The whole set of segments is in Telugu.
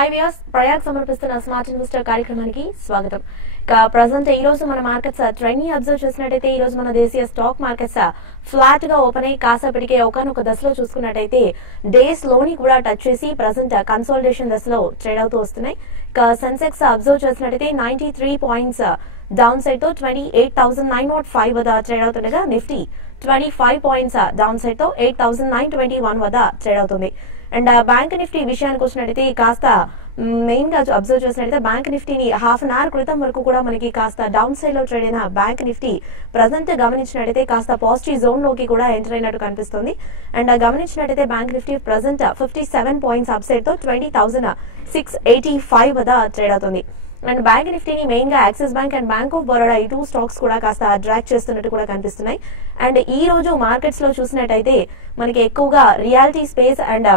హై వ్యూయర్స్, ప్రయాగ్ సమర్పిస్తున్న స్మార్ట్ ఇన్వెస్టర్ కార్యక్రమానికి స్వాగతం. ప్రజెంట్ ఈ రోజు మన మార్కెట్స్ ట్రెండ్ ని అబ్జర్వ్ చేసినట్టయితే ఈ రోజు మన దేశీయ స్టాక్ మార్కెట్స్ ఫ్లాట్ గా ఓపెన్ అయ్యి కాసేపటికే ఒకనొక దశలో చూసుకున్నట్టయితే డేస్ లోని కూడా టచ్ చేసి ప్రజెంట్ కన్సాలిడేషన్ దశలో ట్రేడ్ అవుతూ వస్తున్నాయి. సెన్సెక్స్ అబ్జర్వ్ చేసినట్టయితే 93 పాయింట్స్ డౌన్ సైడ్ తో 28,905 వద్ద ట్రేడ్ అవుతుండగా నిఫ్టీ 25 పాయింట్స్ డౌన్ సైడ్ తో 8,921 వద్ద ట్రేడ్ అవుతుంది. అండ్ బ్యాంక్ నిఫ్టీ విషయానికి వచ్చినట్టయితే కాస్త మెయిన్ గా అబ్జర్వ్ చేసినట్టయితే బ్యాంక్ నిఫ్టీని హాఫ్ అన్ అవర్ క్రితం వరకు కూడా మనకి కాస్త డౌన్ సైడ్ లో ట్రేడ్ అయిన బ్యాంక్ నిఫ్టీ ప్రజెంట్ గమనించినట్టయితే కాస్త పాజిటివ్ జోన్ లోకి కూడా ఎంటర్ అయినట్టు కనిపిస్తుంది. అండ్ గమనించినట్టయితే bank Nifty present 57 points up side తో 20,685 వద్ద ట్రేడ్ అవుతుంది. అండ్ బ్యాంక్ నిఫ్టీని మెయిన్ గా axis bank and bank of Baroda ఈ టూ స్టాక్స్ కూడా కాస్త అట్రాక్ట్ చేస్తున్నట్టు కూడా కనిపిస్తున్నాయి. అండ్ ఈ రోజు మార్కెట్స్ లో చూసినట్టయితే మనకి ఎక్కువగా reality space and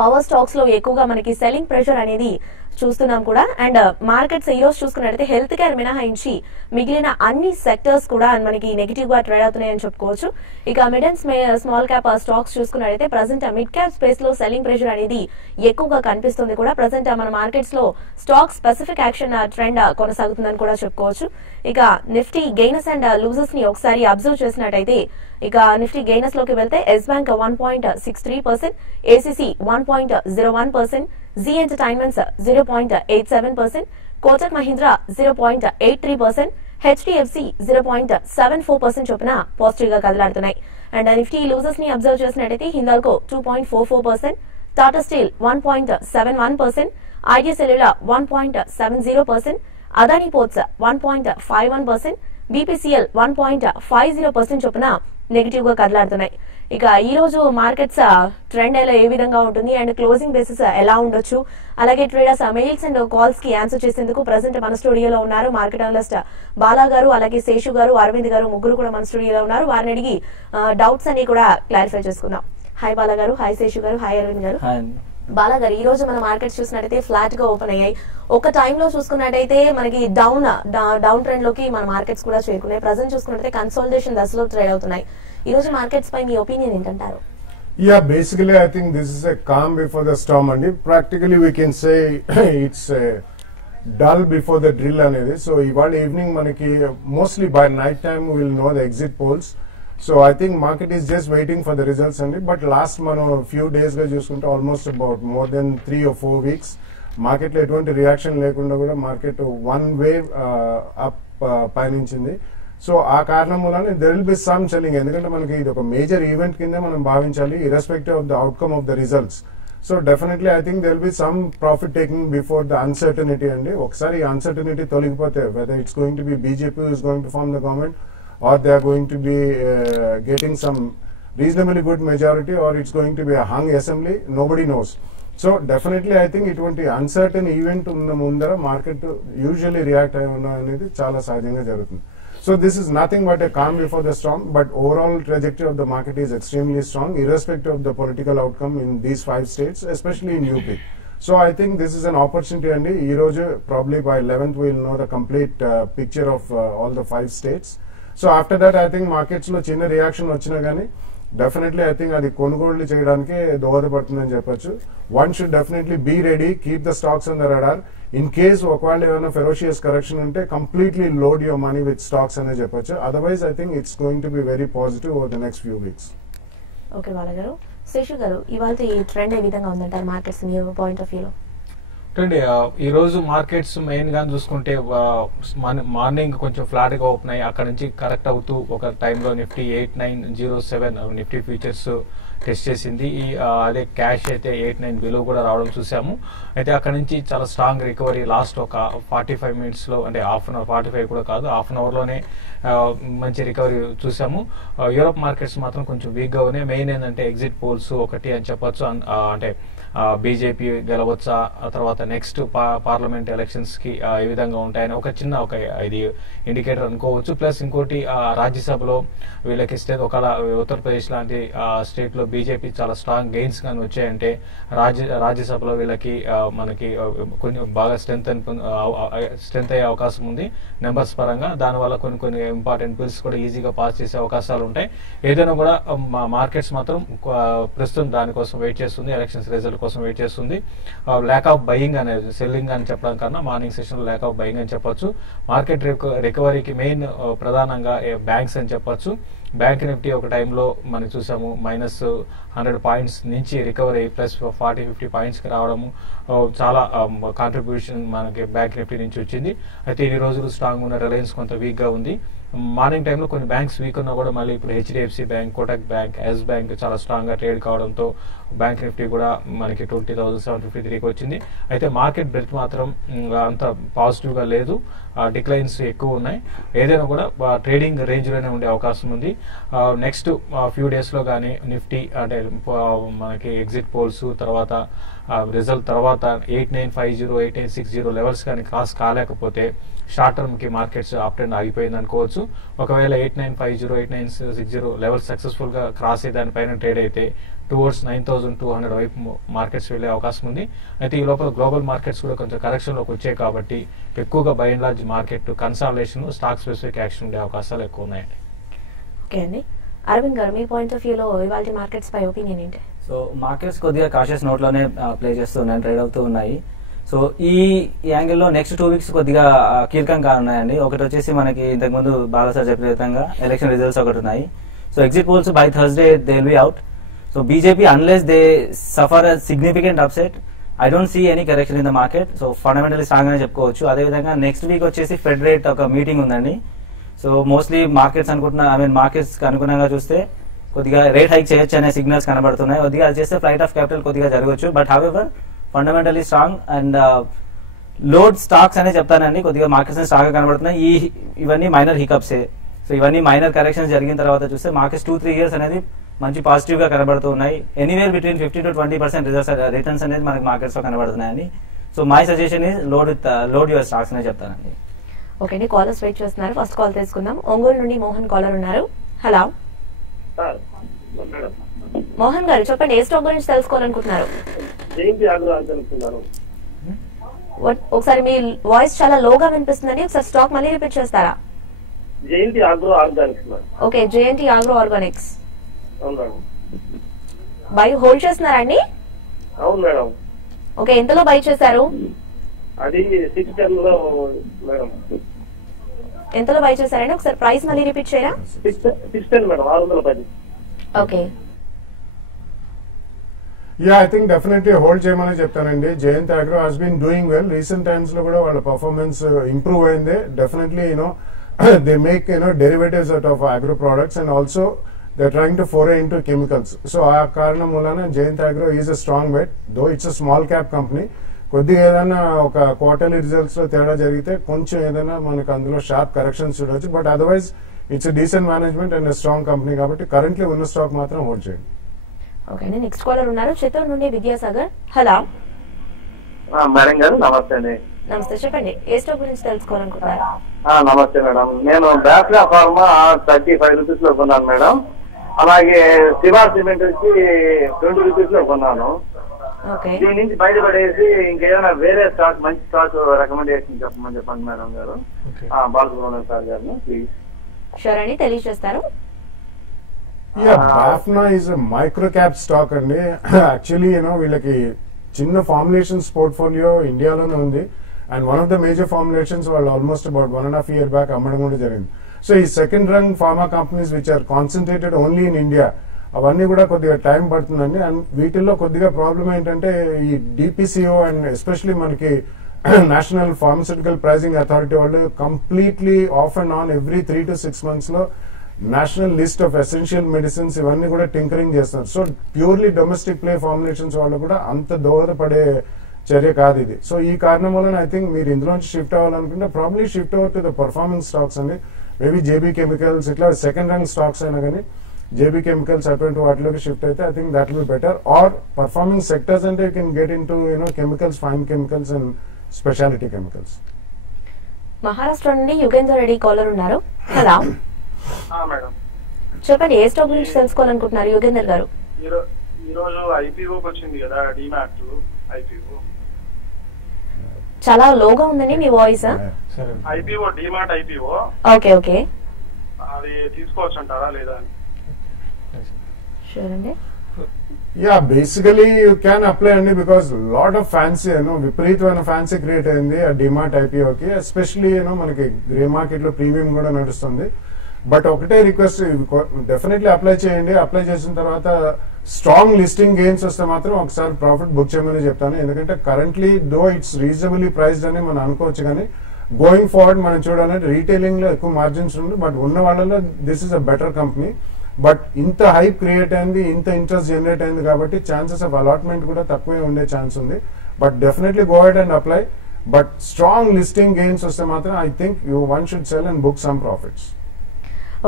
power stocks లో ఎక్కువగా మనకి సెల్లింగ్ ప్రెషర్ అనేది చూస్తున్నాం కూడా. అండ్ మార్కెట్స్ ఈ రోజు చూసుకున్నట్టయితే హెల్త్ కేర్ మినహాయించి మిగిలిన అన్ని సెక్టర్స్ కూడా మనకి నెగిటివ్ గా ట్రేడ్ అవుతున్నాయని చెప్పుకోవచ్చు. ఇక mid and small cap stocks చూసుకున్నట్టయితే ప్రజెంట్ మిడ్ క్యాప్ స్పేస్ లో సెల్లింగ్ ప్రెషర్ అనేది ఎక్కువగా కనిపిస్తుంది కూడా. ప్రజెంట్ మన మార్కెట్స్ లో స్టాక్ స్పెసిఫిక్ యాక్షన్ ట్రెండ్ కొనసాగుతుందని కూడా చెప్పుకోవచ్చు. ఇక నిఫ్టీ గెయినర్స్ అండ్ లూజర్స్ ని ఒకసారి అబ్జర్వ్ చేసినట్టయితే ఇక నిఫ్టీ గెయినర్స్ లోకి వెళ్తే Yes bank 1.63%, ACC 1.01%, Zee entertainments 0.87%, Kotak Mahindra 0.83%, HDFC 0.74% చొప్పున పాజిటివ్ గా కదలాడుతున్నాయి. అండ్ నిఫ్టీ లూజర్స్ ని అబ్జర్వ్ చేసినట్టయితే Hindalco 2.44%, Tata steel 1.71%, Idea cellular 1.70%, Adani ports 1.51%, BPCL 1.50% చొప్పున నెగిటివ్ గా కదలాడుతున్నాయి. ఇక ఈ రోజు మార్కెట్స్ ట్రెండ్ ఎలా ఏ విధంగా ఉంటుంది అండ్ క్లోజింగ్ బేసిస్ ఎలా ఉండొచ్చు, అలాగే ట్రేడర్స్ మెయిల్స్ అండ్ కాల్స్ కి ఆన్సర్ చేసేందుకు ప్రజెంట్ మన స్టూడియోలో ఉన్నారు మార్కెట్ అనలిస్ట్ బాలా గారు, అలాగే శేషు గారు, అరవింద్ గారు, ముగ్గురు కూడా మన స్టూడియోలో ఉన్నారు. వారిని అడిగి డౌట్స్ అన్ని కూడా క్లారిఫై చేసుకుందాం. హాయ్ బాలా గారు, హాయ్ శేషు గారు, హాయ్ అరవింద్ గారు. బాలా గారు, ఈ రోజు మన మార్కెట్ చూసినట్టయితే ఫ్లాట్ గా ఓపెన్ అయ్యాయి. ఒక టైంలో చూసుకున్నట్టయితే మనకి డౌన్ ట్రెండ్ లోకి మన మార్కెట్స్ కూడా చేరుకున్నాయి. ప్రజెంట్ చూసుకున్నట్టయితే కన్సాలిడేషన్ దశలో ట్రేడ్ అవుతున్నాయి. ఈ రోజు మార్కెట్స్ పై మీ ఒపీనియన్ ఏంటంటారు? Yeah, basically I think this is a calm before the storm and practically we can say it's a dull before the drill anedi. So ivaal evening manaki mostly by night time we will know the exit polls. So I think market is just waiting for the results and but last few days ga chuskunte almost about more than 3 or 4 weeks market lo eటువంటి reaction lekunda kuda market one wave up పయనించింది. సో ఆ కారణం వలన there will be some selling, ఎందుకంటే మనకి ఇది ఒక మేజర్ ఈవెంట్ కింద మనం భావించాలి irrespective of the outcome of the results. So definitely I think there will be some profit taking before the uncertainty అండి. ఒకసారి అన్సర్టనిటీ తొలగిపోతే whether it's going to be BJP is going to form the government or they are going to be getting some reasonably good majority or it's going to be a hung assembly, nobody knows. So definitely I think ఇటువంటి అన్సర్టన్ ఈవెంట్ ఉన్న ముందర మార్కెట్ యూజువల్లీ రియాక్ట్ అయి ఉన్న అనేది చాలా సహజంగా జరుగుతుంది. So this is nothing but a calm before the storm, but overall trajectory of the market is extremely strong irrespective of the political outcome in these 5 states, especially in UP. So I think this is an opportunity and ee roju probably by 11th we will know the complete picture of all the 5 states. So after that I think markets lo chinna reaction vachina gaani definitely I think adi కొనుగోళ్లు చేయడానికి దోహదపడుతుందని చెప్పొచ్చు. One should definitely be ready, keep the stocks on the radar. In case ఒకవేళ ఏమైనా ferocious correction ఉంటే completely load your money with stocks అనే చెప్పొచ్చు. Otherwise I think it's going to be very positive over the next few weeks. Okay Bala గారు. శేషు గారు, ఇవాళ ఈ ట్రెండ్ ఏ విధంగా ఉందంటారు మార్కెట్స్ మీ పాయింట్ ఆఫ్ వ్యూలో? చూడండి, ఈ రోజు మార్కెట్స్ మెయిన్ గా చూసుకుంటే మార్నింగ్ కొంచెం ఫ్లాట్ గా ఓపెన్ అయ్యి అక్కడ నుంచి కరెక్ట్ అవుతూ ఒక టైంలో నిఫ్టీ 8907 నిఫ్టీ ఫ్యూచర్స్ టెస్ట్ చేసింది. అదే క్యాష్ అయితే 89 బిలో కూడా రావడం చూసాము. అయితే అక్కడ నుంచి చాలా స్ట్రాంగ్ రికవరీ లాస్ట్ ఒక 45 మినిట్స్ లో, అంటే హాఫ్ అన్ అవర్, 45 కూడా కాదు, హాఫ్ అన్ అవర్ లోనే మంచి రికవరీ చూసాము. యూరోప్ మార్కెట్స్ మాత్రం కొంచెం వీక్ గా ఉన్నాయి. మెయిన్ ఏంటంటే ఎగ్జిట్ పోల్స్ ఒకటి అని చెప్పొచ్చు. అంటే బీజేపీ గెలవచ్చా, తర్వాత నెక్స్ట్ పార్లమెంట్ ఎలక్షన్స్ కి ఏ విధంగా ఉంటాయని ఒక ఇది ఇండికేటర్ అనుకోవచ్చు. ప్లస్ ఇంకోటి రాజ్యసభలో వీళ్ళకి ఇస్తే ఒకవేళ ఉత్తరప్రదేశ్ లాంటి స్టేట్ లో బీజేపీ చాలా స్ట్రాంగ్ గెయిన్స్ కానీ వచ్చాయంటే రాజ్యసభలో వీళ్ళకి మనకి కొంచెం బాగా స్ట్రెంత్ అయ్యే అవకాశం ఉంది నెంబర్స్ పరంగా. దానివల్ల కొన్ని ఇంపార్టెంట్ బిల్స్ కూడా ఈజీగా పాస్ చేసే అవకాశాలు ఉంటాయి. ఏదైనా కూడా మార్కెట్స్ మాత్రం ప్రస్తుతం దానికోసం వెయిట్ చేస్తుంది, ఎలక్షన్స్ రిజల్ట్ కోసం వెయిట్ చేస్తుంది. ల్యాక్ ఆఫ్ బయింగ్ అనేది సెల్లింగ్ అని చెప్పడం కన్నా morning session lack of buying అని చెప్పొచ్చు. మార్కెట్ రికవరీకి మెయిన్ ప్రధానంగా బ్యాంక్స్ అని చెప్పొచ్చు. బ్యాంక్ నిఫ్టీ ఒక టైంలో మనం చూసాము -100 పాయింట్స్ నుంచి రికవర్ అయ్యి +40-50 పాయింట్స్కి రావడము చాలా కాంట్రిబ్యూషన్ మనకి బ్యాంక్ నిఫ్టీ నుంచి వచ్చింది. అయితే ఈ రోజులు స్ట్రాంగ్ ఉన్న రిలయన్స్ కొంత వీక్గా ఉంది. మార్నింగ్ టైంలో కొన్ని బ్యాంక్స్ వీక్ ఉన్నా కూడా మళ్ళీ ఇప్పుడు HDFC bank, Kotak bank, Yes bank చాలా స్ట్రాంగ్గా ట్రేడ్ కావడంతో బ్యాంక్ నిఫ్టీ కూడా మనకి 20,753కి వచ్చింది. అయితే మార్కెట్ బ్రెత్ మాత్రం అంత పాజిటివ్గా లేదు, డిక్లైన్స్ ఎక్కువ ఉన్నాయి. ఏదైనా కూడా ట్రేడింగ్ రేంజ్లోనే ఉండే అవకాశం ఉంది. నెక్స్ట్ ఫ్యూ డేస్లో కానీ నిఫ్టీ అంటే మనకి ఎగ్జిట్ పోల్స్ తర్వాత రిజల్ట్ తర్వాత 8950, 8960 లెవెల్స్ కానీ క్రాస్ కాలేకపోతే షార్ట్ టర్మ్ కి మార్కెట్స్ అప్ ట్రెండ్ ఆగిపోయింది అనుకోవచ్చు. ఒకవేళ 8950, 8960 లెవెల్స్ సక్సెస్ఫుల్ గా క్రాస్ అయ్యి దానిపైన ట్రేడ్ అయితే టువర్డ్స్ 9200 వైపు మార్కెట్స్ వెళ్లే అవకాశం ఉంది. అయితే ఈ లోపల గ్లోబల్ మార్కెట్స్ కూడా కొంచెం కరెక్షన్ లోకి వచ్చాయి కాబట్టి ఎక్కువగా by and large market consolidation, stock specific action ఉండే అవకాశాలు ఎక్కువ ఉన్నాయండి. ఓకే అండి, అరవింద్ గారు మీ పాయింట్ ఆఫ్ వ్యూలో ఇవాళ మార్కెట్స్ పై ఒపీనియన్ ఏంటి? సో మార్కెట్స్ కొద్దిగా కాషియస్ నోట్లోనే ప్లే చేస్తున్నాయి, ట్రేడ్ అవుతూ ఉన్నాయి. సో ఈ యాంగిల్లో నెక్స్ట్ 2 వీక్స్ కొద్దిగా కీలకంగా ఉన్నాయండి. ఒకటి వచ్చేసి మనకి ఇంతకుముందు బాగా సార్ చెప్పిన విధంగా ఎలక్షన్ రిజల్ట్స్ ఒకటి ఉన్నాయి. So exit polls by Thursday they will be out. So BJP unless they suffer a significant upset I don't see any correction in the market. So fundamentally strong అని చెప్పుకోవచ్చు. అదేవిధంగా నెక్స్ట్ వీక్ వచ్చేసి ఫెడ్ రేట్ ఒక మీటింగ్ ఉందండి. సో మోస్ట్లీ మార్కెట్స్ అనుగుణంగా చూస్తే కొద్దిగా రేట్ హైక్ చేయొచ్చు అనే సిగ్నల్స్ కనబడుతున్నాయి. కొద్దిగా అది చేస్తే ఫ్లైట్ ఆఫ్ క్యాపిటల్ కొద్దిగా జరగవచ్చు. But however fundamentally strong and load stocks అనే చెప్తానండి. కొద్దిగా మార్కెట్స్ స్ట్రాంగ్ గా కనబడుతున్నాయి. ఇవన్నీ మైనర్ హికప్సే. సో ఇవన్నీ మైనర్ కరెక్షన్స్ జరిగిన తర్వాత చూస్తే మార్కెట్స్ 2-3 ఇయర్స్ అనేది మంచి పాజిటివ్ గా కనబడుతూ ఉన్నాయి. ఎనీవేర్ బిట్వీన్ 15 to 20% రిటర్న్స్ అనేది మనకి మార్కెట్స్ లో కనబడుతున్నాయండి. So my suggestion is load your stocks అనే చెప్తానండి. ఓకే అండి, కాలర్స్ వెయిట్ చేస్తున్నారు. ఫస్ట్ కాల్ తీసుకుందాం. ఒంగోలు నుండి మోహన్ కాలర్ ఉన్నారు. హలో మోహన్ గారు, చెప్పండి ఏ స్టాక్ గురించి తెలుసుకోవాలనుకుంటున్నారు? ఒకసారి మీ వాయిస్ చాలా లోగా వినిపిస్తుందండి, ఒకసారి స్టాక్ మళ్ళీ రిపీట్ చేస్తారా? Okay, JNT agro Organics by hold చేస్తున్నారా అండి? అవును మేడం. ఓకే, ఎంతలో బై చేశారు? అది 610 లో మేడం. ఎంతలో బై చేశారండి? ఒకసారి ప్రైస్ మళ్ళీ రిపీట్ చేయరా? 610 madam, 610. Okay, ya I think definitely hold చేయమని చెప్తానండి. Jayant agro has been doing well. Recent times లో కూడా వాళ్ళ పర్ఫార్మెన్స్ ఇంప్రూవ్ అయింది. Definitely they make derivatives out of agro products and also they are trying to foray into chemicals. So ఆ కారణం వలన Jayant agro is a strong bet. Though it's a small cap company. కొద్దిగా ఏదైనా ఒక క్వార్టర్లీ రిజల్ట్స్ లో తేడా జరిగితే కొంచెం ఏదైనా మనకు అందులో షార్ప్ కరెక్షన్స్ చూడవచ్చు. But otherwise it's decent management and strong company కాబట్టి కరెంట్లీ ఉన్న స్టాక్ మాత్రం హోల్డ్ చేయండి. ఓకే అండి, నెక్స్ట్ కాలర్ ఉన్నారు చిత్తూరు నుండి విద్యాసాగర్. హలో మేడం గారు నమస్తే అండి. నమస్తే, చెప్పండి ఏ స్టాక్ గురించి తెలుసుకోవాలనుకుంటున్నారు? నమస్తే మేడం. నేను బ్యాఫ్లా ఫార్మా 35 రూపీస్ లో కొన్నాను మేడం. అలాగే శివా సిమెంట్ వచ్చి 20 రూపీస్ లో కొన్నాను. దీని నుంచి బయటపడేసి ఇంకేదైనా వేరే స్టాక్ మంచి స్టాక్ రికమెండేషన్ చెప్పమని చెప్పండి మేడం గారు. బాలసుబ్రహ్మణ్యం సార్ గారిని ప్లీజ్. షూర్ అండి, తెలియజేస్తారు. Bafna is micro cap stock అండి. యాక్చువల్లీ వీళ్ళకి చిన్న ఫార్ములేషన్స్ పోర్ట్ఫోలియో ఇండియాలోనే ఉంది. And one of the major formulations వాళ్ళు ఆల్మోస్ట్ అబౌట్ 1.5 year బ్యాక్ అమ్మడం కూడా జరిగింది. సో ఈ second rung pharma companies which are concentrated only in India అవన్నీ కూడా కొద్దిగా టైం పడుతుందండి. అండ్ వీటిల్లో కొద్దిగా ప్రాబ్లం ఏంటంటే ఈ డిపిసిఓ అండ్ ఎస్పెషలీ మనకి నేషనల్ ఫార్మస్యూటికల్ ప్రైజింగ్ అథారిటీ వాళ్ళు completely off and on every 3 to 6 months లో national list of essential medicines ఇవన్నీ కూడా టింకరింగ్ చేస్తున్నారు. So purely domestic play formulations వాళ్ళు కూడా అంత దోహదపడే చర్య కాదు ఇది. సో ఈ కారణం వలన ఐ థింక్ మీరు ఇందులోంచి షిఫ్ట్ అవ్వాలనుకుంటే probably shift over to the performing stocks అండి. మేబీ జేబీ కెమికల్స్ ఇట్లా సెకండ్ రంగ్ స్టాక్స్ అయినా కానీ జేబీ కెమికల్స్ అటువంటి వాటిలోకి షిఫ్ట్ అయితే I think that will be better. Or performing sectors అంటే you can get into chemicals, fine chemicals and speciality chemicals. Maharashtra నుండి యుగేందర్ రెడ్డి కాలర్ ఉన్నారు. హలో మేడం, చెప్పండి ఏ స్టాక్ గురించి తెలుసుకోవాలనుకుంటున్నారు యుగేందర్ గారు? ఈ రోజు ఐపీఓకి వచ్చింది కదా, డిమాట్ ఐపీఓ. చాలా లోగా ఉందండి మీ voice. IPO, DMart IPO. Okay okay, అది తీసుకోవచ్చు అంటారా లేదా? షూర్ అండి. Ya, basically you can apply అండి, బికాస్ లాట్ ఆఫ్ ఫ్యాన్సీ విపరీతమైన ఫ్యాన్సీ క్రియేట్ అయింది ఆ డిమార్ట్ ఐపీఓకి. ఎస్పెషలీ మనకి గ్రే మార్కెట్ లో ప్రీమియం కూడా నడుస్తుంది. బట్ ఒకటే రిక్వెస్ట్, డెఫినెట్లీ అప్లై చేయండి. అప్లై చేసిన తర్వాత స్ట్రాంగ్ లిస్టింగ్ గెయిన్స్ వస్తే మాత్రం ఒకసారి ప్రాఫిట్ బుక్ చేయమని చెప్తాను. ఎందుకంటే currently though it's reasonably priced అని మనం అనుకోవచ్చు, కానీ గోయింగ్ ఫార్వర్డ్ మనం చూడాలంటే రీటైలింగ్ లో ఎక్కువ మార్జిన్స్ ఉంది. బట్ ఉన్న వాళ్ళలో this is a better company. But ఇంత హైప్ క్రియేట్ అయింది, ఇంత ఇంట్రెస్ట్ జనరేట్ అయింది కాబట్టి ఛాన్సెస్ ఆఫ్ అలాట్మెంట్ కూడా తక్కువే ఉండే ఛాన్స్ ఉంది. But definitely go ahead and apply. But strong listing gains వస్తే మాత్రం I think one should cell and book some profits.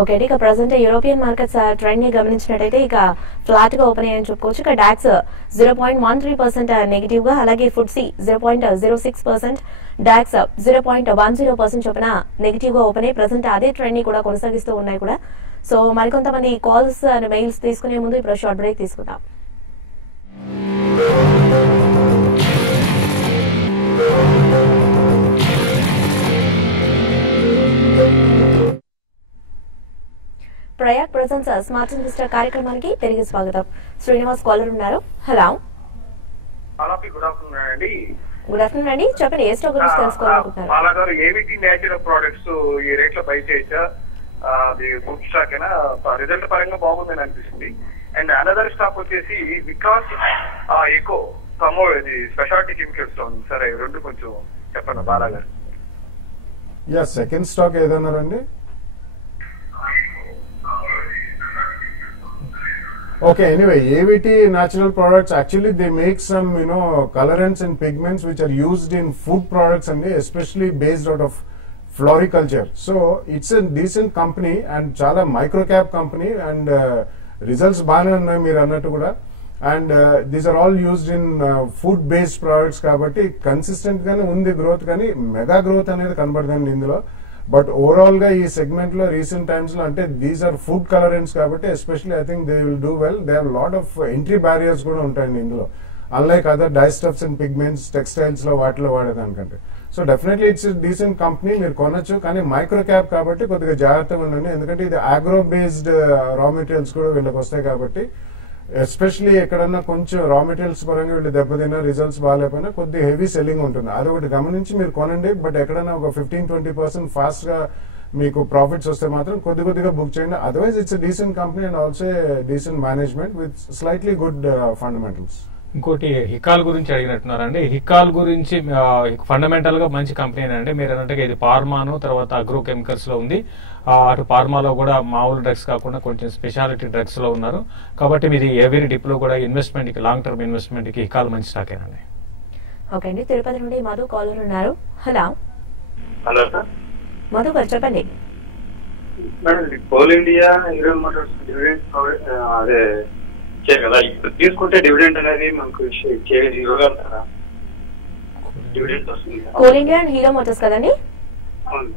Okay అండి, ఇక ప్రజెంట్ యూరోపియన్ మార్కెట్స్ ట్రెండ్ ని గమనించినట్టయితే ఇక ఫ్లాట్ గా ఓపెన్ అయ్యని చెప్పుకోవచ్చు. ఇక డాక్స్ 0.13% నెగిటివ్ గా, అలాగే ఫుడ్సీ 0.06%, డాక్స్ 0.10% చొప్పున నెగిటివ్ గా ఓపెన్ అయ్యి ప్రజెంట్ అదే ట్రెండ్ ని కూడా కొనసాగిస్తూ ఉన్నాయి కూడా. సో మరికొంతమంది కాల్స్ అండ్ మెయిల్స్ తీసుకునే ముందు ఇప్పుడు షార్ట్ బ్రేక్ తీసుకుందాం. ప్రయాగ్ ప్రెజెన్స్ స్మార్ట్ ఇన్వెస్టర్ కార్యక్రమానికి తిరిగి స్వాగతం. శ్రీనివాస్ కాలర్ ఉన్నారు. హలో, గుడ్ ఆఫ్టర్నూన్ అండి. గుడ్ ఆఫ్టర్నూన్ అండి, చెప్పండి ఏ స్టాక్ గురించి తెలుసుకోవాలనుకుంటున్నారు? మాలా గారు, ఏవిటీ నేచురల్ ప్రొడక్ట్స్ ఈ రేట్ లో బై చేయొచ్చా? అది గుడ్ స్టాక్ అయినా రిజల్ట్ పరంగా బాగుందని అనిపిస్తుంది. అండ్ అనదర్ స్టాక్ వచ్చేసి బికాస్ ఎకో కమో ఇది స్పెషాలిటీ కెమికల్స్ లో ఉంది సార్. రెండు కొంచెం చెప్పండి బాలా గారు. యా, సెకండ్ స్టాక్ ఏదన్నారండి? Okay, anyway, AVT natural products, actually they make some, colorants and pigments which are used in food products and especially based out of floriculture. So, it's a decent company and chala micro cap company and results baane unnai meer annattu kuda. And these are all used in food based products kabatti consistent gaane undi growth, gaani mega growth anedi kanabadandi indulo. But overall గా ఈ సెగ్మెంట్ లో రీసెంట్ టైమ్స్ లో అంటే దీస్ ఆర్ ఫుడ్ కలరెంట్స్ కాబట్టి especially I think they will do well. They have lot of entry barriers కూడా ఉంటాయండి ఇందులో, unlike other dyestuffs and pigments textiles లో వాటిలో వాడేదానికంటే. So definitely it's decent company, మీరు కొనొచ్చు. కానీ మైక్రో క్యాప్ కాబట్టి కొద్దిగా జాగ్రత్తగా ఉండండి, ఎందుకంటే ఇది ఆగ్రో బేస్డ్ రా మెటీరియల్స్ కూడా వీళ్ళకి వస్తాయి కాబట్టి ఎస్పెషలీ ఎక్కడన్నా కొంచెం రా మెటీరియల్స్ పరంగా వీళ్ళు దెబ్బతిన్నా రిజల్ట్స్ బాగాలేకపోయినా కొద్ది హెవీ సెల్లింగ్ ఉంటుంది. అదొకటి గమనించి మీరు కొనండి. బట్ ఎక్కడన్నా ఒక 15-20% ఫాస్ట్ గా మీకు ప్రాఫిట్స్ వస్తే మాత్రం కొద్దిగా బుక్ చేయండి. Otherwise it's decent company and also decent management with slightly good fundamentals. ఇంకోటి హికాల్ గురించి అడిగినట్టున్నారండి. హికాల్ గురించి ఫండమెంటల్ గా మంచి కంపెనీ అండి. మీరు అన్నట్టుగా ఇది ఫార్మాను తర్వాత అగ్రో కెమికల్స్ లో ఉంది. అటు ఫార్మాలో కూడా మామూలు డ్రగ్స్ కాకుండా కొంచెం స్పెషాలిటీ డ్రగ్స్ లో ఉన్నారు కాబట్టి మీది ఎవరీ డిప్ లో కూడా ఇన్వెస్ట్మెంట్ కి లాంగ్ టర్మ్ ఇన్వెస్ట్మెంట్ కి హికాల్ మంచి స్టాక్ ఏనండి. ఓకే అండి, తిరుపతి నుండి మధు కాలర్ ఉన్నారు. Hello hello sir. మధు గారు చెప్పండి. Madam, Coal India Hero Motors dividend అదే కదా, ఇప్పుడు తీసుకుంటే డివిడెండ్ అనేది మనకు ఇవ్వగలుగుతారా? డివిడెండ్ వస్తుంది. Coal India and Hero Motors కదండి? అవును.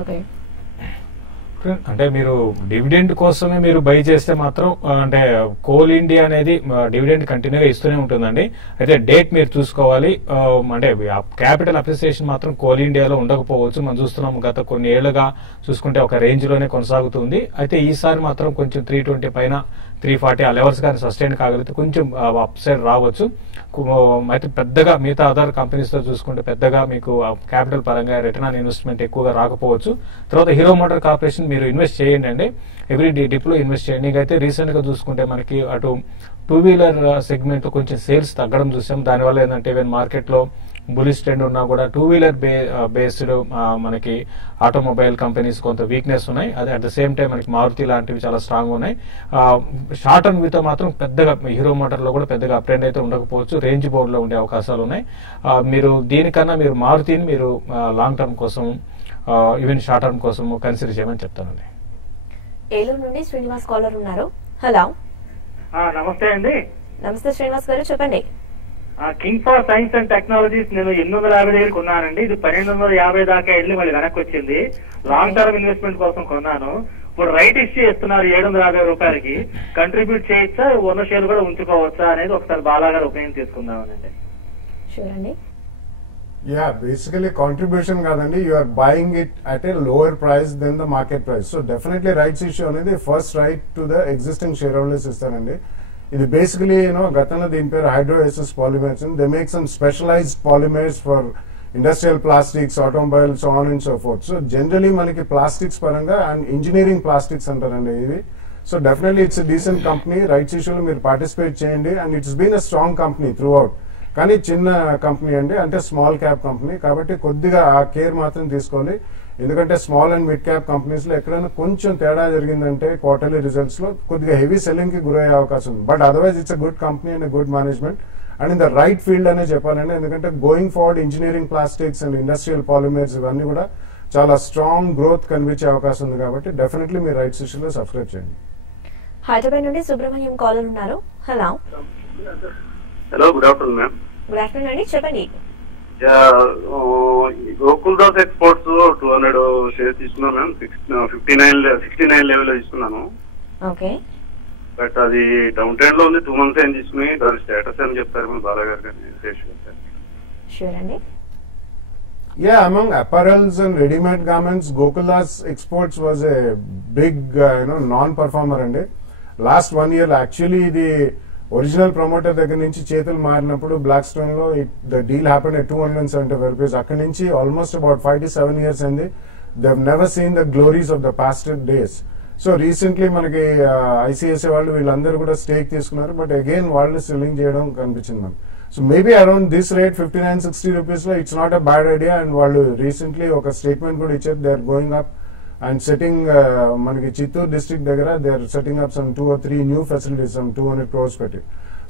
ఓకే, అంటే మీరు డివిడెండ్ కోసమే మీరు బై చేస్తే మాత్రం అంటే కోల్ ఇండియా అనేది డివిడెండ్ కంటిన్యూగా ఇస్తూనే ఉంటుందండి. అయితే డేట్ మీరు చూసుకోవాలి. అంటే క్యాపిటల్ అప్రిసియేషన్ మాత్రం కోల్ ఇండియాలో ఉండకపోవచ్చు. మనం చూస్తున్నాం గత కొన్ని ఏళ్లుగా చూసుకుంటే ఒక రేంజ్ లోనే కొనసాగుతుంది. అయితే ఈసారి మాత్రం కొంచెం 320 పైన 340 ఆ లెవెల్స్ కానీ సస్టైన్ కాగలిగితే కొంచెం అప్ సైడ్ రావచ్చు. అయితే పెద్దగా మిగతా అదర్ కంపెనీస్ తో చూసుకుంటే పెద్దగా మీకు క్యాపిటల్ పరంగా రిటర్న్ ఆన్ ఇన్వెస్ట్మెంట్ ఎక్కువగా రాకపోవచ్చు. తర్వాత హీరో మోటార్ కార్పొరేషన్ మీరు ఇన్వెస్ట్ చేయండి అండి, ఎవ్రీ డిప్ లో ఇన్వెస్ట్ చేయండి. ఇంకైతే రీసెంట్ గా చూసుకుంటే మనకి అటు 2-వీలర్ సెగ్మెంట్ కొంచెం సేల్స్ తగ్గడం చూసాం. దానివల్ల ఏంటంటే ఈవెన్ మార్కెట్ లో బులిష్ ట్రెండ్ ఉన్నా కూడా 2-వీలర్ బేస్డ్ మనకి ఆటోమొబైల్ కంపెనీస్ కొంత వీక్నెస్ ఉన్నాయి. అదే అట్ ద సేమ్ టైం మనకి మారుతి లాంటివి చాలా స్ట్రాంగ్ ఉన్నాయి. షార్ట్ టర్మ్ వితో మాత్రం పెద్దగా హీరో మోటార్ లో కూడా పెద్దగా అప్ ట్రెండ్ అయితే ఉండకపోవచ్చు. రేంజ్ బోర్డ్ లో ఉండే అవకాశాలు ఉన్నాయి. మీరు దీనికన్నా మీరు మారుతిని మీరు లాంగ్ టర్మ్ కోసం ఈవెన్ షార్ట్ టర్మ్ కోసం కన్సిడర్ చేయమని చెప్తానండి. ఏలూరు నుండి శ్రీనివాస్ కాలర్ ఉన్నారు. హలో నమస్తే అండి. నమస్తే శ్రీనివాస్ గారు, చెప్పండి. King for science and technologies నేను 850 దగ్గర కొన్నానండి. ఇది 1250 దాకా వెళ్ళి మళ్ళీ వెనక్కి వచ్చింది. లాంగ్ టర్మ్ ఇన్వెస్ట్మెంట్ కోసం కొన్నాను. ఇప్పుడు రైట్ ఇష్యూ ఇస్తున్నారు 750 రూపాయలకి, కంట్రిబ్యూట్ చేయొచ్చా, 100 షేర్లు కూడా ఉంచుకోవచ్చా అనేది ఒకసారి బాలా గారు ఒపీనియన్ తీసుకుందామనండి. షూర్ అండి. Yeah, basically contribution కాదండి, you are buying it at a lower price than the market price. So definitely rights issue అనేది first right to the existing shareholders ఇస్తారండి. ఇది బేసికలీ గతంలో దీని పేరు హైడ్రోఎసెస్ polymers. They make some specialised polymers for industrial plastics, automobiles, on and so forth. So generally మనకి ప్లాస్టిక్స్ పరంగా అండ్ ఇంజనీరింగ్ ప్లాస్టిక్స్ అంటారండి ఇది. So definitely it's decent company. Rights ఇష్యూలో మీరు పార్టిసిపేట్ చేయండి and it's been a strong company throughout. కానీ చిన్న కంపెనీ అండి, అంటే స్మాల్ క్యాప్ కంపెనీ కాబట్టి కొద్దిగా ఆ కేర్ మాత్రం తీసుకోవాలి. ఎందుకంటే small and mid cap companies లో ఎక్కడైనా కొంచెం తేడా జరిగిందంటే క్వార్టర్లీ రిజల్ట్స్ లో కొద్దిగా హెవీ సెల్లింగ్ కి గురయ్యే అవకాశం ఉంది. But otherwise it's a good company and good management and in the right field అనే చెప్పాలండి. ఎందుకంటే going forward engineering plastics and industrial polymers ఇవన్నీ కూడా చాలా స్ట్రాంగ్ గ్రోత్ కనిపించే అవకాశం ఉంది కాబట్టి డెఫినెట్లీ మీరు రైట్ సెషన్ లో సబ్స్క్రైబ్ చేయండి. హైదరాబాద్ నుండి సుబ్రహ్మణ్యం కాలర్ ఉన్నారు. Hello. Hello, good afternoon ma'am. Good afternoon అండి, చెప్పండి. గోకుల్దాస్ ఎక్స్పోర్ట్స్ 200 షేర్స్ తీసుకున్నాను మ్యామ్. 69 లెవెల్ లో తీసుకున్నాను. ఓకే. బట్ అది డౌన్ ట్రెండ్ లో ఉంది. 2 months ఏం తీసుకుని దాని స్టేటస్ అని చెప్తారు మీరు బాలా గారు కానీ. షూర్ అండి. Yeah, among apparels and ready-made garments, Gokuldas Exports was a big, non-performer అండి. Last 1 year actually the original promoter దగ్గర నుంచి చేతులు మారినప్పుడు బ్లాక్ స్టోన్ లో the deal happen at 275 rupees. అక్కడి నుంచి ఆల్మోస్ట్ అబౌట్ 5 to 7 years అయింది. They have never seen the glories of the past days. So recently మనకి ఐసిఐసిఐ వాళ్ళు వీళ్ళందరూ కూడా స్టేక్ తీసుకున్నారు. బట్ అగైన్ వాళ్ళు సెల్లింగ్ చేయడం కనిపించింది మనకు. So maybe around this rate 59-60 rupees లో it's not a bad idea. And వాళ్ళు రీసెంట్లీ ఒక స్టేట్మెంట్ కూడా ఇచ్చారు, they are going up and setting మనకి చిత్తూరు డిస్ట్రిక్ట్ దగ్గర they are setting up some 2 or 3 new facilities, some 200 crores పెట్టి.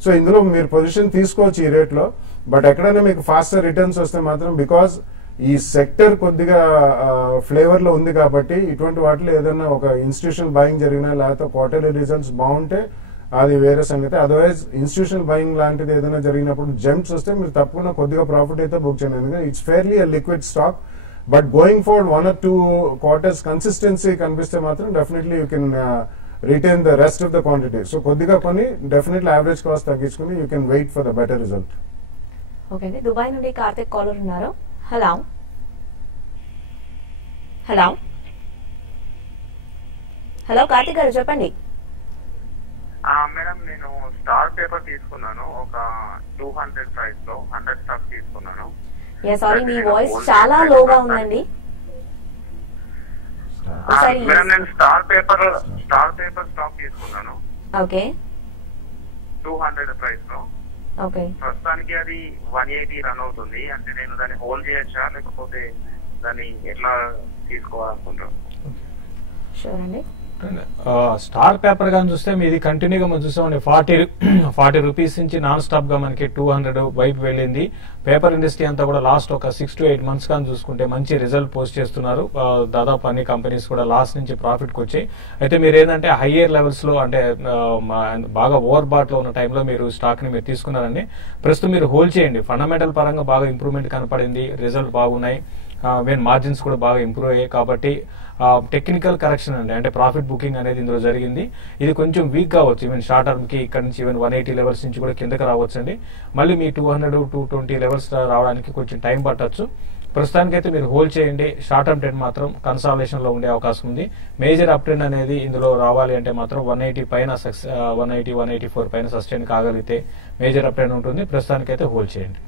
సో ఇందులో మీరు పొజిషన్ తీసుకోవచ్చు ఈ రేట్ లో. బట్ ఎక్కడైనా మీకు ఫాస్టర్ రిటర్న్స్ వస్తే మాత్రం, బికాస్ ఈ సెక్టర్ కొద్దిగా ఫ్లేవర్ లో ఉంది కాబట్టి ఇటువంటి వాటిలో ఏదైనా ఒక ఇన్స్టిట్యూషనల్ బయింగ్ జరిగినా లేకపోతే క్వార్టర్లీ రిజల్ట్స్ బాగుంటే అది వేరే సంగతి. అదర్వైజ్ ఇన్స్టిట్యూషనల్ బయింగ్ లాంటిది ఏదైనా జరిగినప్పుడు జంప్స్ వస్తే మీరు తప్పకుండా కొద్దిగా ప్రాఫిట్ అయితే బుక్ చేయండి. ఎందుకంటే it's fairly a liquid stock. But going forward 1 or 2 quarters consistency కనిపిస్తే మాత్రం definitely you can retain the rest of the quantity. So కొద్దిగా కొని డెఫినెట్లీ యావరేజ్ కాస్ట్ తగ్గించుకుని you can wait for the better result. Okay అండి. దుబాయ్ నుండి కార్తిక్ కాలర్ ఉన్నారు. హలో. హలో. హలో కార్తిక్ గారు, చెప్పండి. మేడం, నేను స్టార్ పేపర్ తీసుకున్నాను ఒక 200 ప్రైస్ లో 100 స్టాక్ తీసుకున్నాను. సారీ, మీ వాయిస్ చాలా లోగా ఉందండి. మేడం, నేను స్టార్ పేపర్ స్టాక్ తీసుకున్నాను. ఓకే. 200 ప్రైస్ లో. ఓకే. ప్రస్తుతానికి అది 180 రన్ అవుతుంది. అంటే నేను దాన్ని హోల్డ్ చేయొచ్చా లేకపోతే దాన్ని ఎట్లా తీసుకోవాలనుకుంటాను? షూర్ అండి. స్టార్ పేపర్ గాని చూస్తే మీది కంటిన్యూగా మనం చూసామండి 40 రూపీస్ నుంచి నాన్ స్టాప్ గా మనకి 200 వైపు వెళ్ళింది. పేపర్ ఇండస్ట్రీ అంతా కూడా లాస్ట్ ఒక 6 to 8 months కానీ చూసుకుంటే మంచి రిజల్ట్ పోస్ట్ చేస్తున్నారు. దాదాపు అన్ని కంపెనీస్ కూడా లాస్ నుంచి ప్రాఫిట్ కి వచ్చాయి. అయితే మీరు ఏంటంటే హయ్యర్ లెవెల్స్ లో అంటే బాగా ఓవర్ బాట్ లో ఉన్న టైంలో మీరు స్టాక్ ని మీరు తీసుకున్నారండి. ప్రస్తుతం మీరు హోల్డ్ చేయండి. ఫండమెంటల్ పరంగా బాగా ఇంప్రూవ్మెంట్ కనపడింది, రిజల్ట్ బాగున్నాయి, మార్జిన్స్ కూడా బాగా ఇంప్రూవ్ అయ్యాయి. కాబట్టి టెక్నికల్ కరెక్షన్ అండి, అంటే ప్రాఫిట్ బుకింగ్ అనేది ఇందులో జరిగింది. ఇది కొంచెం వీక్ కావచ్చు, ఈవెన్ షార్ట్ టర్మ్ కి ఇక్కడ నుంచి ఈవెన్ 180 లెవెల్స్ నుంచి కూడా కిందకి రావచ్చు అండి. మళ్ళీ మీ 200-220 లెవెల్స్ రావడానికి కొంచెం టైం పట్టచ్చు. ప్రస్తుతానికైతే మీరు హోల్డ్ చేయండి. షార్ట్ టర్మ్ ట్రెండ్ మాత్రం కన్సాలేషన్ లో ఉండే అవకాశం ఉంది. మేజర్ అప్ ట్రెండ్ అనేది ఇందులో రావాలి అంటే మాత్రం 180 పైన 180-184 పైన సస్టైన్ కాగలిగితే మేజర్ అప్ ట్రెండ్ ఉంటుంది. ప్రస్తుతానికైతే హోల్డ్ చేయండి.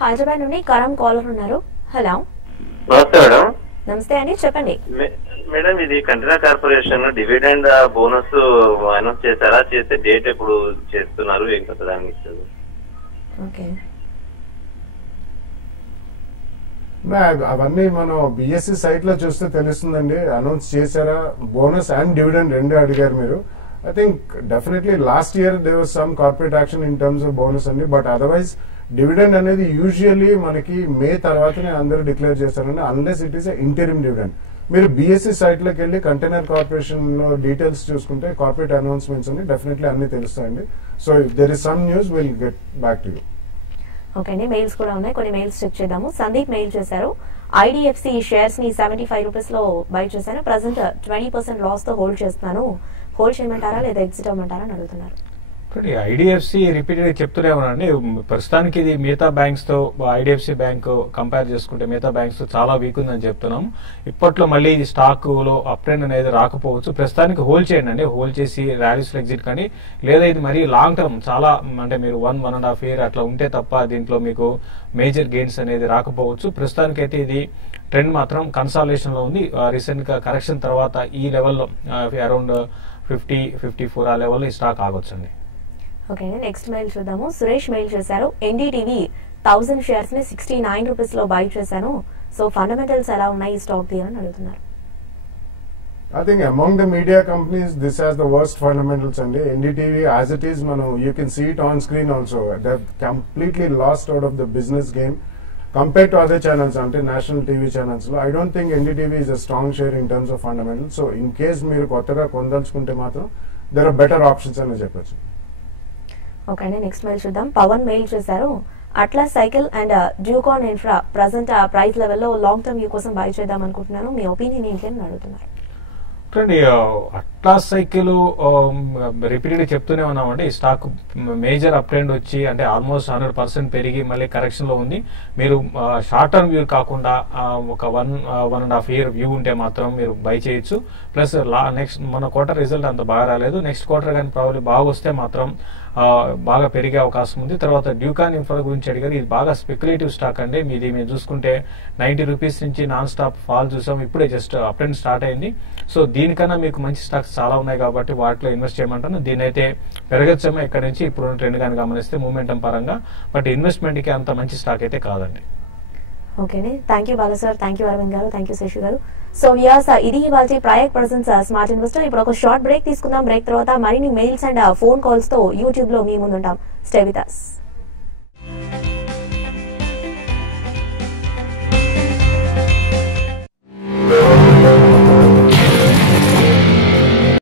హైదరాబాద్ నుండి కరం కాలర్ ఉన్నారు. హలో. నమస్తే మేడం. నమస్తే అండి, చెప్పండి. మేడం, ఇది container corporation dividend bonus announce చేశారా? చేస్తే డేట్ ఎప్పుడు చేస్తున్నారు? ఏం కదా దానికి? ఓకే. అవన్నీ మనం బిఎస్సి సైట్ లో చూస్తే తెలుస్తుందండి. అనౌన్స్ చేశారా? బోనస్ అండ్ డివిడెండ్ రెండు అడిగారు మీరు. I think definitely last year there was some corporate action in terms of bonus అండి. బట్ అదర్వైజ్ డివిడెండ్ అనేది యూజువల్లీ మనకి మే తర్వాతనే అందరూ డిక్లేర్ చేస్తారండి, unless it is interim dividend. మీరు బిఎస్సి సైట్ లోకి వెళ్ళి కంటైనర్ కార్పొరేషన్ లో డీటెయిల్స్ చూసుకుంటే కార్పొరేట్ అనౌన్స్మెంట్స్ అని డెఫినెట్లీ అన్ని తెలుస్తాయండి. So if there is some news will get back to you. Okay అండి. మెయిల్స్ కూడా ఉన్నాయి, కొన్ని మెయిల్స్ చెక్ చేద్దాము. సందీప్ మెయిల్ చేశారు. IDFC షేర్స్ ని 75 రూపీస్ లో బై చేశాను. ప్రెసెంట్ 20% లాస్ తో హోల్డ్ చేస్తున్నాను. హోల్డ్ చేయమంటారా లేదా ఎగ్జిట్ అవ్వమంటారా అని అడుగుతున్నారు. ఐడిఎఫ్సి రిపీటెడ్ చెప్తూనే ఉన్నానండి. ప్రస్తుతానికి ఇది మిగతా బ్యాంక్స్ తో ఐడిఎఫ్సి బ్యాంక్ కంపేర్ చేసుకుంటే మిగతా బ్యాంక్స్ తో చాలా వీక్ ఉందని చెప్తున్నాం. ఇప్పట్లో మళ్ళీ ఇది స్టాక్ లో అప్ ట్రెండ్ అనేది రాకపోవచ్చు. ప్రస్తుతానికి హోల్డ్ చేయండి అండి. హోల్డ్ చేసి ర్యాలీస్ ఎగ్జిట్ కానీ, లేదా ఇది మరి లాంగ్ టర్మ్ చాలా అంటే మీరు 1.5 year అట్లా ఉంటే తప్ప దీంట్లో మీకు మేజర్ గెయిన్స్ అనేది రాకపోవచ్చు. ప్రస్తుతానికైతే ఇది ట్రెండ్ మాత్రం కన్సాలిడేషన్ లో ఉంది. రీసెంట్ గా కరెక్షన్ తర్వాత ఈ లెవెల్లో అరౌండ్ 50-54 ఆ లెవెల్లో ఈ స్టాక్ ఆగొచ్చండి. ఓకే, నెక్స్ట్ మెయిల్ చూద్దాము. సురేష్ మెయిల్ చేశారు. ఎన్డీటీవీ 1000 షేర్స్ ని 69 రూపీస్ లో బై చేశాను. సో ఫండమెంటల్స్ ఎలా ఉన్నాయి ఈ స్టాక్ ది అని అడుగుతున్నారు. I think among the media companies, this has the worst fundamentals and NDTV as it is, you can see it on screen also. They've completely lost out of the business game compared to other channels, national TV channels. I don't think NDTV is a strong share in terms of fundamentals. So in case మీరు కొత్తగా కొందల్చుకుంటే మాత్రం there are better options అని చెప్పొచ్చు. ఓకే అండి, నెక్స్ట్ మెయిల్ చూద్దాం. పవన్ మెయిల్ చేశారు. అట్లా cycle and Ducon infra present price లెవెల్లో లాంగ్ టర్మ్ వ్యూ కోసం బై చేద్దాం అనుకుంటున్నాను. మీ ఒపీనియన్ ఏంటి అని అడుగుతున్నారు. అట్లాస్ సైకిల్ రిపీటెడ్ చెప్తూనే ఉన్నామండి. ఈ స్టాక్ మేజర్ అప్ ట్రెండ్ వచ్చి అంటే ఆల్మోస్ట్ 100% పెరిగి మళ్ళీ కరెక్షన్ లో ఉంది. మీరు షార్ట్ టర్మ్ వ్యూ కాకుండా ఒక 1.5 year వ్యూ ఉంటే మాత్రం మీరు బై చేయొచ్చు. ప్లస్ నెక్స్ట్ మన క్వార్టర్ రిజల్ట్ అంత బాగా రాలేదు. నెక్స్ట్ క్వార్టర్ కానీ ప్రాబ్లీ బాగా వస్తే మాత్రం బాగా పెరిగే అవకాశం ఉంది. తర్వాత డ్యూకాన్ ఇన్ఫ్రా గురించి అడిగారు. ఇది బాగా స్పెక్యులేటివ్ స్టాక్ అండి. మీది మీరు చూసుకుంటే 90 రూపీస్ నుంచి నాన్ స్టాప్ ఫాల్ చూసాం. ఇప్పుడే జస్ట్ అప్ ట్రెండ్ స్టార్ట్ అయింది. సో దీనికన్నా మీకు మంచి స్టాక్స్ చాలా ఉన్నాయి కాబట్టి వాటిలో ఇన్వెస్ట్ చేయమంటాను. దీని అయితే పెరగచ్చేమో ఇక్కడ నుంచి ఇప్పుడు ట్రెండ్ కానీ గమనిస్తే మూమెంటం పరంగా. బట్ ఇన్వెస్ట్మెంట్ కి అంత మంచి స్టాక్ అయితే కాదండి. Okay, thank you Bala sir, thank you Aravind గారు, థ్యాంక్ యూ శశి గారు. సో వ్యూయర్స్, ఇది ఇవాళ ప్రయాగ్ పర్సన్స్ స్మార్ట్ ఇన్వెస్టర్. ఇప్పుడు ఒక షార్ట్ బ్రేక్ తీసుకుందాం. బ్రేక్ తర్వాత మరిన్ని మెయిల్స్ అండ్ ఫోన్ కాల్స్ తో యూట్యూబ్ లో మీ ముందుంటాం. Stay with us.